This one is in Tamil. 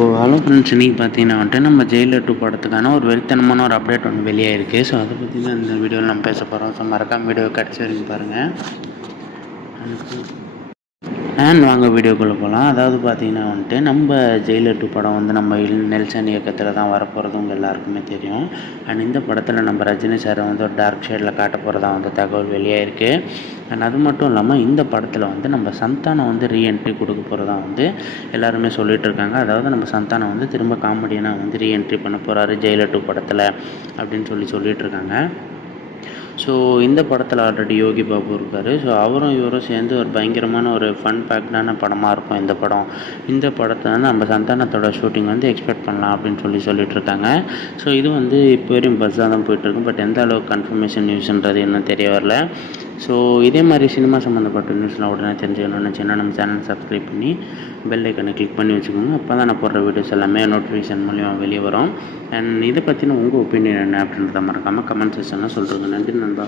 ஹலோ ஃப்ரெண்ட்ஸ், இன்றைக்கி பார்த்தீங்கன்னா வந்துட்டு நம்ம ஜெயிலர் 2 படத்துக்கான ஒரு வெறித்தனமான ஒரு அப்டேட் ஒன்று வெளியாயிருக்கு. ஸோ அதை பற்றி தான் இந்த வீடியோவில் நம்ம பேச போகிறோம். ஸோ மறக்காம வீடியோ கடைசி வரைக்கும் பாருங்கள். வாங்க வீடியோக்குள்ளே போகலாம். அதாவது பார்த்தீங்கன்னா வந்துட்டு நம்ம ஜெயிலர் 2 படம் வந்து நம்ம நெல்சன் இயக்கத்தில் தான் வரப்போகிறது உங்கள் எல்லாருக்குமே தெரியும். அண்ட் இந்த படத்தில் நம்ம ரஜினி சாரை வந்து ஒரு டார்க் ஷேடில் காட்ட போகிறதா வந்து தகவல் வெளியாயிருக்கு. அண்ட் அது மட்டும் இல்லாமல் இந்த படத்தில் வந்து நம்ம சந்தானம் வந்து ரீஎன்ட்ரி கொடுக்க போகிறதா வந்து எல்லாருமே சொல்லிகிட்டு இருக்காங்க. அதாவது நம்ம சந்தானம் வந்து திரும்ப காமெடியனாக வந்து ரீஎன்ட்ரி பண்ண போகிறாரு ஜெயிலர் 2 படத்தில் அப்படின்னு சொல்லிட்டு இருக்காங்க. ஸோ இந்த படத்தில் ஆல்ரெடி யோகி பாபு இருக்கார். ஸோ அவரும் இவரும் சேர்ந்து ஒரு பயங்கரமான ஒரு ஃபன் பேக்டான படமாக இருக்கும் இந்த படம். இந்த படத்தை வந்து நம்ம சந்தானத்தோட ஷூட்டிங் வந்து எக்ஸ்பெக்ட் பண்ணலாம் அப்படின்னு சொல்லிட்டு இருக்காங்க. ஸோ இது வந்து இப்போ வரையும் பஸ்ஸாக தான் போயிட்டுருக்கு. பட் எந்த அளவுக்கு கன்ஃபர்மேஷன் நியூஸ்ன்றது இன்னும் தெரிய வரல. ஸோ இதே மாதிரி சினிமா சம்மந்தப்பட்ட நியூஸ்லாம் உடனே தெரிஞ்சுக்கணும்னு நினச்சின்னா நம்ம சேனல் சப்ஸ்கிரைப் பண்ணி பெல் ஐக்கனை கிளிக் பண்ணி வச்சுக்கோங்க. அப்போ தான் நான் போடுற வீடியோஸ் எல்லாமே நோட்டிஃபிகேஷன் மூலிமா வெளியே வரும். அண்ட் இதை பற்றின உங்கள் ஒப்பீனியன் என்ன அப்படின்றத மறக்காமல் கமெண்ட் செக்ஷனில் சொல்லுங்கள். நன்றி நண்பா.